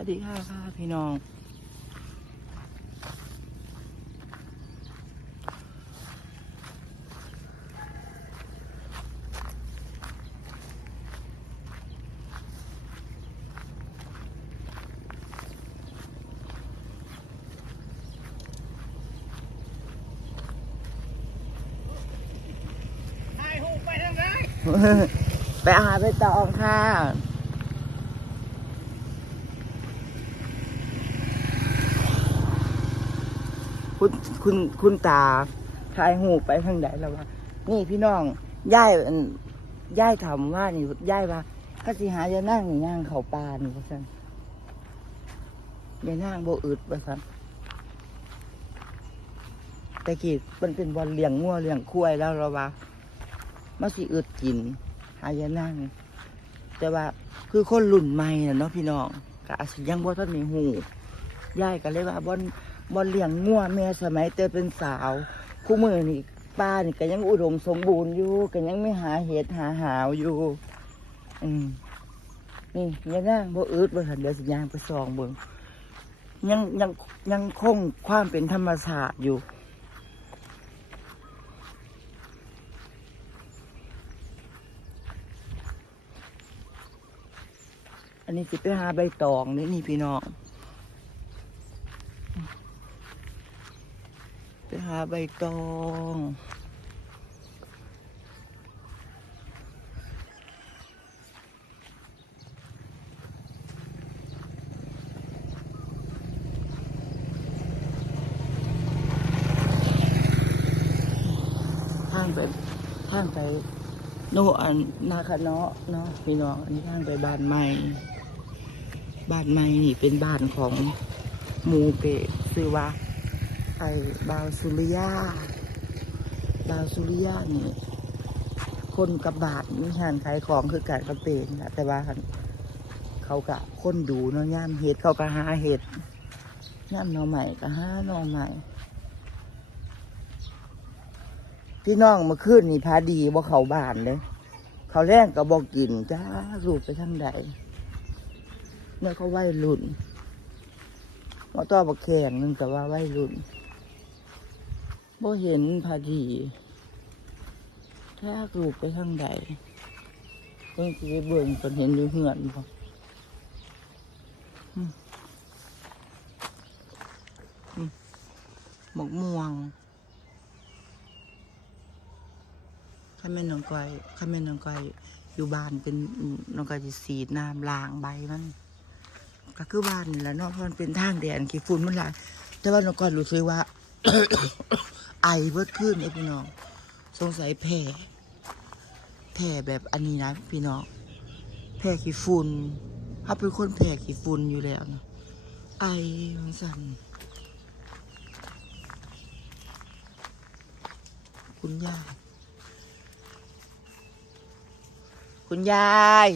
วัสดีค่ะค่ะพี่น้องถ่ายหูปไปทางไหนไปหาไปตองค่ะ คุณคุณคุณตาถ่ายหูไปทางไหนแล้ววะนี่พี่น้องย่ายอันย่ายถามว่านี่ย่ายว่าข้าสิหาจะนั่งนี่นั่งเขาปลานี่ว่าซั่นอย่านั่งโบอึดว่าซั่นแต่กี้มันเป็นบอลเลี้ยงงัวเลี้ยงควายแล้วเราว่ามาสิอึดกิน หายานั่งแต่ว่าคือคนรุ่นใหม่น่ะเนาะพี่น้องก็อาจสิยังบ่ทันมีหูย่ายก็เลยว่าบ่น บอนเลี้ยงงัวแม่สมัยแต่เป็นสาวคู่มือนี่ป้านี่ก็ยังอุดมสมบูรณ์อยู่ก็ยังไม่หาเห็ดหาหาวอยู่ อืมนี่ยายนั่งบ่อึดบ่ทันเดี๋ยวสิย่างไปซองเบิ่งยังยังยังคงความเป็นธรรมชาติอยู่อันนี้สิไปหาใบตองนี่นี่พี่น้องไปหา ใบตองทางไปทางไปโนอันนาคาเนาะเนาะพี่น้องอันนี้ทางไปบ้านใหม่ บ้านใหม่นี่เป็นบ้านของหมูเปะชื่อว่า ไอ้บาวสุริยาบาวสุริยานี่ คนกับบาทมีงานขายของคือการกระเปนนะแต่ว่าเขากะคนดูเนาะย่ามเห็ดเขาก็หาเห็ดย่ามน่อใหม่ก็หาน่อใหม่ พี่น้องมื่อคืนนี่พาดีบ่เขาบานเลย เขาแรงก็บอกกินจ้ารูปไปทางใดเมื่อเขาวัยรุ่นมอต้อบักแข่งนึงแต่ว่าวัยรุ่น บ่เห็นพอดีถ้าลูกไปทางใดเพิ่งสิไปเบิ่งตนเห็นอยู่เหือนบ่อืมอืมหมกม่วงข้าแม่นน้องก้อยข้าแม่นน้องก้อยอยู่บ้านเป็นน้องก้อยจะสีดน้ำล้างใบมันก็คือบ้านนี่แหละเนาะเพราะมันเป็นทางแดนขี้ฝุ่นมันหลายแต่ว่าน้องก่อนรู้สึกว่า ไอเบิดขึ้นไอ้พี่น้อง สงสัยแผลแผลแบบอันนี้นะพี่น้องแผลขี้ฝุ่นถ้าเป็นคนแผลขี้ฝุ่นอยู่แล้วนะไอมันสั่นคุณยาย คุณยาย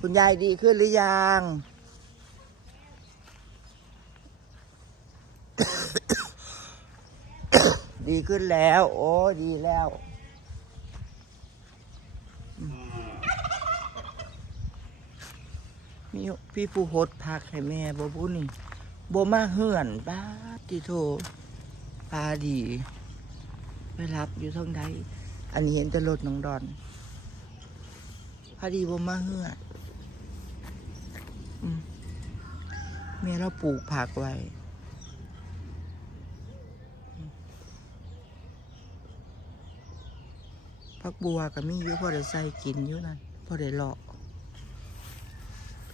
คุณยายดีขึ้นหรือยัง ดีขึ้นแล้ว โอ้ดีแล้ว มีพี่ผู้โฮดพักให้แม่บ่บุนี่บ่มาเหือนบ้าติโทปาดี ไปรับอยู่ท้องใดอันนี้เห็นแต่รถน้องดอนพอดีบ่มาเหือนอมแม่เราปลูกผักไว้อืม ผักบัวก็มีอยู่พอได้ใส่กินอยู่นั่นพอได้เลาะ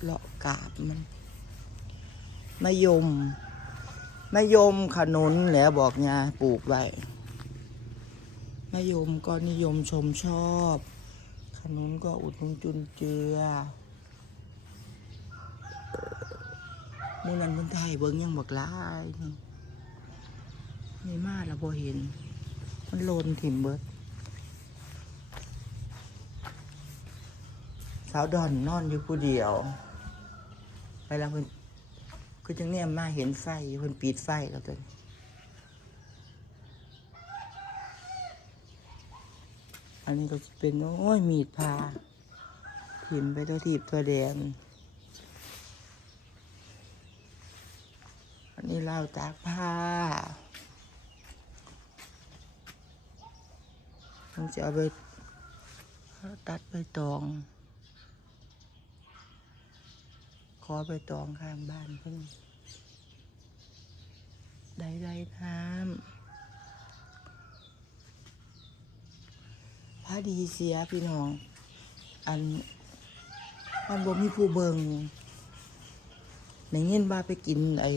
เลาะกาบมันมะยมมะยมขนุนแหละบอกยาปลูกไว้มะยมก็นิยมชมชอบ ขนุนก็อุดหนุนจุนเจือมื่อนั้นคนไทยเบิ่งยังบักลายนี่มาแล้วพอเห็น มันโลนถิ่มเบิด สาวดอนนอนอยู่ผู้เดียวไปแลาเพิ่นคือจังเนี่ยมาเห็นไฟเพิ่นปีดไฟแล้วตัวอันนี้ก็จะเป็นโอ้ยมีดพาหินไปตัวทีบตัวแดงอันนี้เราจากผ้าต้องจะเอาไปตัดไปตอง อใบตองข้างบ้านเพิ่งได้ได้น้ำพาดีเสียพี่น้อง อันมันบ่มีผู้เบิงในเงินบ้าไปกินไอ้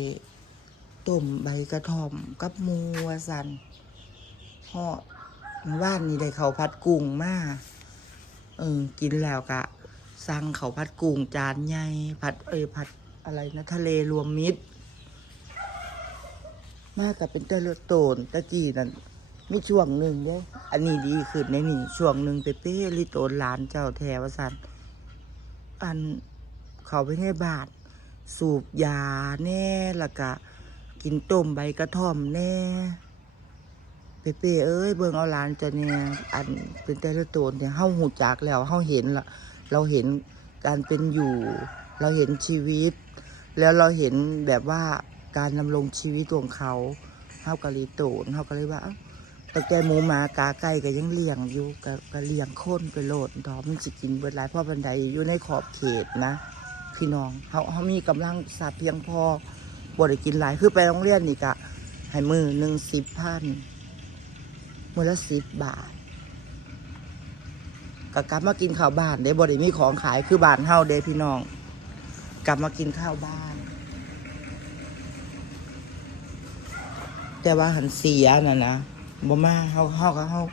ต้มใบกระท่อมกับมูวสันห่อเมื่อว่านนี่ได้เขาวผัดกุ้งมาเออกินแล้วกะ สั่งเขาผัดกุ้งจานใหญ่ผัดเอ้ยผัดอะไรนะทะเลรวมมิตร มากกับเป็นเตลโตนตะกี้นั่นมีช่วงหนึ่งเด้อันนี้ดีขึ้นในนี่ช่วงหนึ่งเปเป้ลิโตนหลานเจ้าแทวสันอันเขาไปให้บาท สูบยาแน่ล้วก็กินต้มใบกระท่อมแน่เปเป้เอ้ยเบิ่งเอาหลานเจะเนี่ยอันเป็นแต่ละตัวเนี่ยเฮาหูจักแล้วเฮาเห็นละ เราเห็นการเป็นอยู่ เราเห็นชีวิต แล้วเราเห็นแบบว่าการดำรงชีวิตของเขาเฮากะลีโตนเฮาก็เลยว่าต่แกหมูหมากาไก่ก็ยังเลี้ยงอยู่ก็กเลี้ยงคนไปโลดดอมันสิกินเบิดหลายพราะบันไดอยู่ในขอบเขตนะ พี่น้องเขาเขามีกำลังทรัพย์เพียงพอบได้กินหลายคือไปโรงเรียนนี่กะให้มือหนึ่งสิบพันมือละสิบบาท ก็กลับมากินข้าวบ้านเด้บ่ได้มีของขายคือบ้านเฮาเด้พี่น้อง กลับมากินข้าวบ้าน แต่ว่าหันเสียน่ะนะบ่มาเฮาเฮาก็เฮา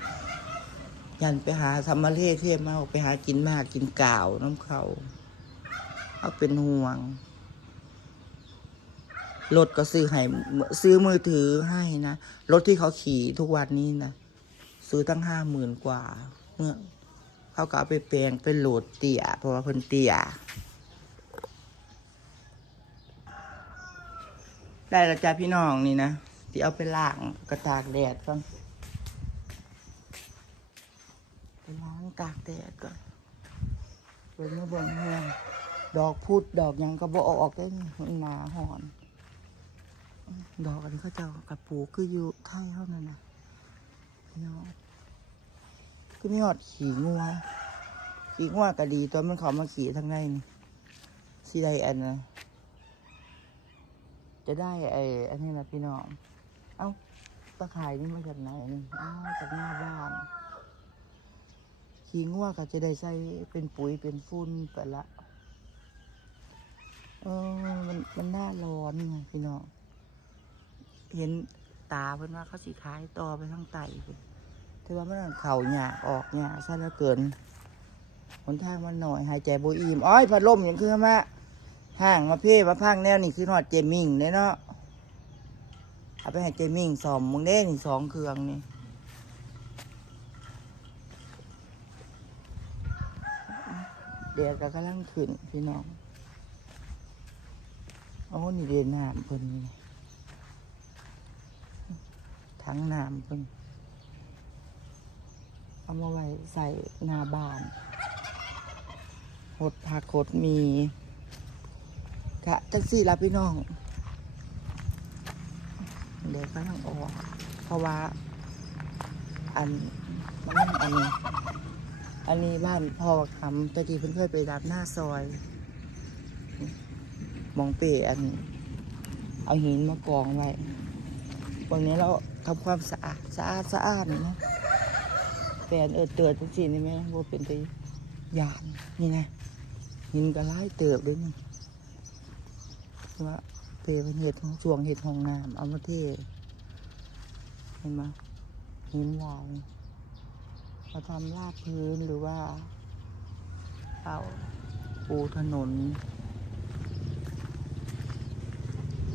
ยันไปหาธรรมเลเทพมาไปหากินมากกินก่าวน้ำเขาเขาเป็นห่วงรถก็ซื้อให้ซื้อมือถือให้นะรถที่เขาขี่ทุกวันนี้นะซื้อตั้งห้าหมื่นกว่าเมื่อ เขาก็เอาไปแปลงเป็นโหลดเตี่ยเพราะว่าเพิ่นเตี่ยได้และจ้าพี่น้องนี่นะที่เอาไปล้างกระตากแดดก่อนไปล้างตากแดดก่อนเบิ่งเบิ่งแห้งดอกพุดดอกยังก็บออกได้นี่มันหนาหอน ดอกอันนี้เขาจ้ากระปูคืออยู่ไทยเท่านั้นนะพี่น้อง คือมีหอดขี่งัวขี่งัวก็ดีตัวมันเขามาขี่ทางในนี่สิได้อันนะจะได้ไอ้อันนี้นะพี่น้อง เอ้าตะข่ายนี่มาจากไหนนี่อ้าวจากหน้าบ้านขี้งัวก็จะได้ใส่เป็นปุ๋ยเป็นฟุ้นไปละ เออ มันมันหน้าร้อนไงพี่น้อง เห็นตาเพิ่นว่าเขาสิขายต่อไปทั้งไตพุ่น แต่ว่ามันเข่าหยาออกหยาซะเหลือเกินหนทางมันหน่อยหายใจบ่อิ่มอ้อยพัดลมอย่างคือมาห่างมาเพ่มาพังแนวนี่คือหอดเจมิงเด้เนาะเอาไปให้เจมิงสอมมึงเด้นี่สองเครื่องนี่แดดก็กำลังขึ้นพี่น้องโอ้นี่เรียนน้ำเพิ่นนี่ทั้งน้ำเพิ่น เอามาไว้ใส่หน้าบ้านหดผักหดมีกะจังสี่ละพี่น้อง เดี๋ยวกำลังออกเพราะว่า อันมันอันนี้ อันนี้บ้านพ่อคำต่ที่เพิ่นเคยไปดับหน้าซอย มองเปอัน เอาหินมากองไว้วันนี้เราทำความสะอาดสะอาดสะอาดนะ แฟนเออเตือนจังสินี่ไหมว่าเป็นไปยานนี่นะหินก็ไล่เติบด้วยนี่ว่าเปเป็นเห็ดของช่วงเห็ดห้องน้ำเอามาเทเห็นไหมหินวางมาทำลาดพื้นหรือว่าเอาปูถนน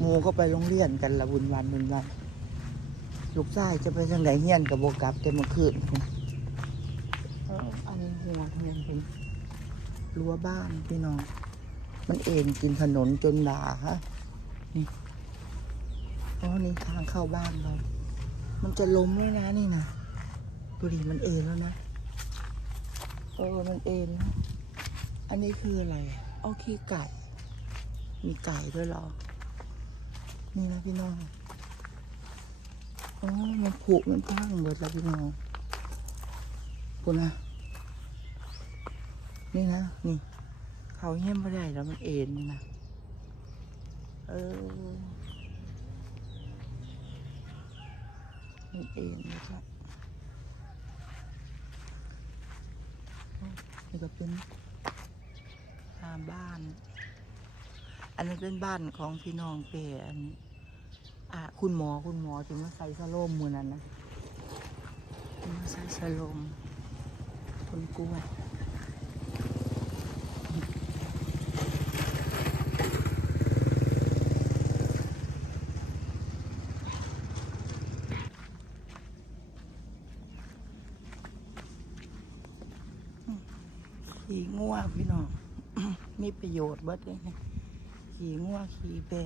มูก็ไปโรงเรียนกันละบุญวันบุญวัน ลูกชายจะไปทางไหนเฮียนกับโบกับแต่เมื่อคืน อันนี้หัวเฮียนคุณรั้วบ้านพี่น้อง มันเอ็นกินถนนจนด่าฮะนี่อ๋อนี่ทางเข้าบ้านเรา มันจะล้มแล้วนะนี่นะดูดิมันเอ็นแล้วนะ เออ มันเอ็นอันนี้คืออะไรเอาขี้ไก่ มีไก่ด้วยหรอ นี่นะพี่น้อง อ๋อ มันผุมันพังหมดแล้วพี่น้องคุณนะ นี่นะ นี่ เขาเยี่ยมไม่ได้แล้วมันเอ็นนี่นะ เออมันเอ็นนะครับนี่ก็เป็นทาบ้าน อันนั้นเป็นบ้านของพี่น้องเปรอันอะคุณหมอคุณหมอถึงมาใส่สโลมมือนั้นนะมาใส่สโลมคนกล้วย ขี่ง่วงพี่น้อง มีประโยชน์เบิดเลยนะขี่ง่วงขี่แปร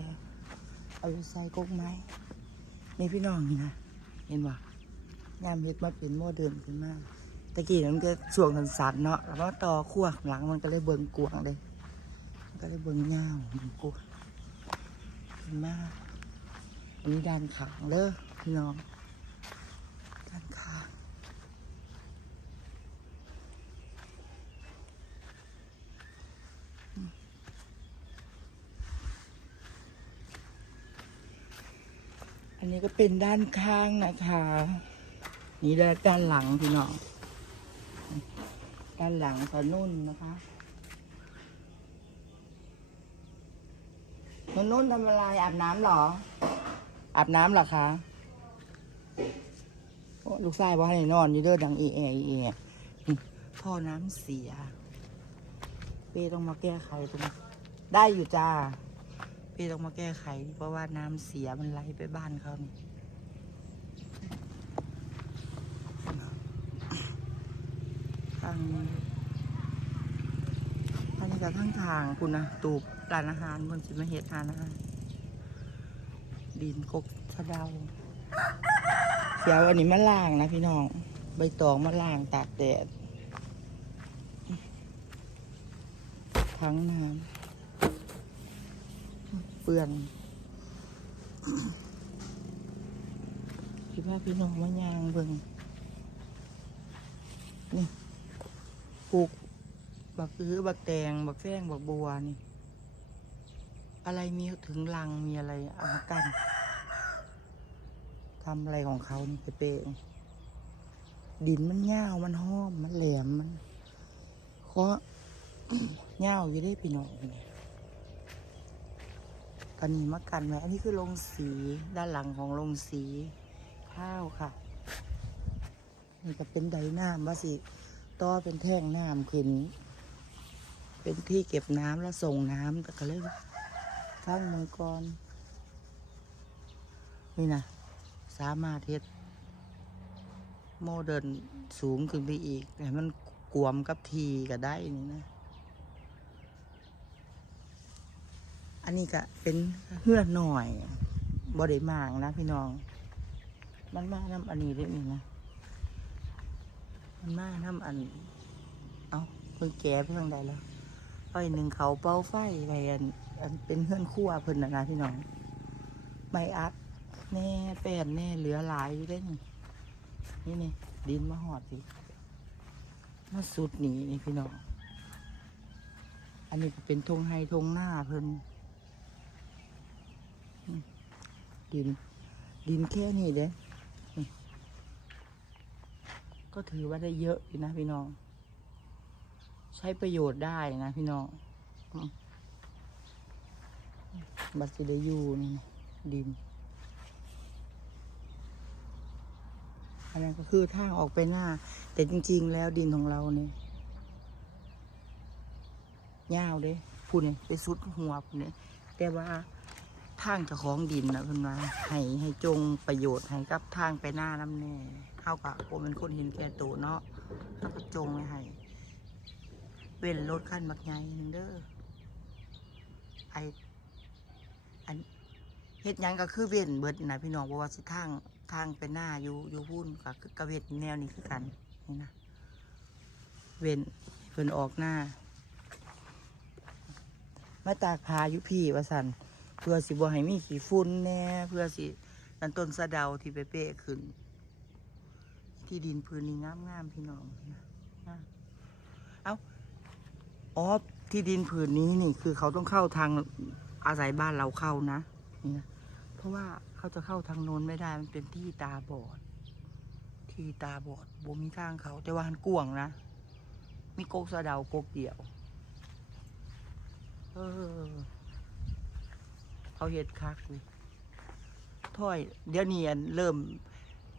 เอาไปใส่กกไม้นี่พี่น้องนี่นะเห็นบ่ยามเฮ็ดมาเป็นโมเดิร์นขึ้นมาตะกี้มันก็ช่วงสันๆเนาะแล้วก็ต่อขั้วหลังมันก็เลยเบิ่งกวงเลย ก็เลยเบิ่งยาวบิ่งกวางขึ้นมาอันนี้ด้านขางเด้อพี่น้อง ด้านข้างอันนี้ก็เป็นด้านข้างนะคะ นี่ด้านหลังพี่น้อง ด้านหลังสอนุ่นนะคะ นนุ่นทำอะไรอาบน้ำหรอ อาบน้ำหรอคะลูกชายบอกให้นอนอยู่เด้อดังเอเอเอนี่ท่อน้ำเสีย เป้ต้องมาแก้ไขตรงได้อยู่จ้าพี่ต้องมาแก้ไข เพราะว่าน้ำเสียมันไหลไปบ้านเขานี่ทางนี้อันนี้กับทั้งทางคุณนะตูบ ร้านอาหารบนสิมาเห็ดทานอาหารดินกกสะเดาเสียวอันนี้มาล่างนะพี่น้อง ใบตองมาล่างตากแดดทั้งน้ำเปื่อนพี่พ่อพี่น้องมายางเบิ่งนี่ปลูกบักอื้อบักแตง บักแฟงบักบัวนี่ อะไรมีถึงรังมีอะไรเอามากันทำอะไรของเขานี่เป๊ะดินมันเง่าวมันห้อมมันแหลมมันเคาะเง่าวอยู่ได้พี่น้องนี่ตอนนี้มากันไว้อันนี้คือโรงสีด้านหลังของโรงสีข้าวค่ะนี่ก็เป็นไดน้ำว่าสิต่อเป็นแท่งน้ำขึ้น เป็นที่เก็บน้ำแล้วส่งน้ำแต่ก็เลยข้า งมือก่อนนี่นะสามารถเฮ็ดโมเดิร์นสูงขึ้นไปอีกแต่มันกวมกับทีก็ได้นี่นะ อันนี้ก็เป็นเฮือหน่อยบ่ได้มากนะพี่น้อง มันมาน้ำอันนี้ได้นี่นะ มันมาน้ำอัน เอาเพิ่งแก่เพิ่งใดแล้ว ไปหนึ่งเขาเป้าไฟไปอันอันเป็นเฮือนคั่วเพิ่นนะนะพี่น้องไม่อัดแน่แป้นแน่เหลือหลายอยู่ได้นี่นี่นี่ดินมาหอดสิมาสุดหนีนี่พี่น้องอันนี้ก็เป็นทงไฮทงหน้าเพิ่นดิน ดินแค่นี้เด้ก็ถือว่าได้เยอะอยู่นะพี่น้อง ใช้ประโยชน์ได้นะพี่น้องบัตรสิได้อยู่นี่ดิน อันนั้นก็คือทางออกไปหน้า แต่จริง ๆ แล้วดินของเราเนี่ยยาวเด้พูดเนี่ยไปสุดหัวเนี่ยแต่ว่าทางเจ้าของดินนะเพิ่นว่าให้ให้จงประโยชน์ให้กับทางไปหน้าน้ำแน่เท่ากับผมเป็นคนเห็นแก่ตัวเนาะแล้วก็จงไว้ให้ เว้นรถขั้นบักใหญ่หนึ่งเด้อไออันเฮ็ดหยังก็คือเว้นเบิดนะพี่น้องบอกว่าสิทางทางไปหน้าอยู่อยู่พุ่นก็คือกระเวทแนวนี้คือกันนี่นะเว้นเพิ่นออกหน้ามาตากพายุพี่ว่าสันกูพื่อสิบ่ให้มีขี้ฝุ่นแน่เพื่อสินันต้นสะเดาที่เป๊ะๆขึ้น ที่ดินพื้นนี้งามๆพี่น้องนะ อ๋อที่ดินผืนนี้นี่คือเขาต้องเข้าทางอาศัยบ้านเราเข้านะนี่นะเพราะว่าเขาจะเข้าทางโน้นไม่ได้มันเป็นที่ตาบอด ที่ตาบอดบ่มีทางเขา แต่ว่าหันกวางนะมีกกสะเดาโกกเดียว เออเขาเห็ดคักเลยถ้อย เดี๋ยวนี้อันเริ่ม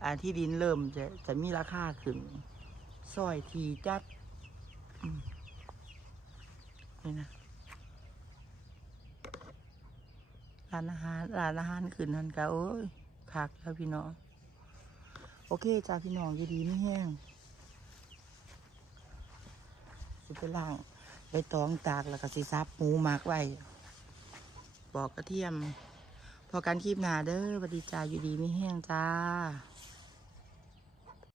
อ่าที่ดินเริ่มจะจะมีราคาขึ้นซอยทีจัด อืม นี่นะร้านอาหารร้านอาหารขึ้นนั่นก็โอ้ยคักแล้วพี่น้อง โอเคจ้าพี่น้องดีไม่แห้งสิไปล่างไปตองตากแล้วก็สิซับหมูหมักไว้ บอกกระเทียม พอการคีบหนาเด้อสวัสดีจ้าอยู่ดีไม่แห้งจ้า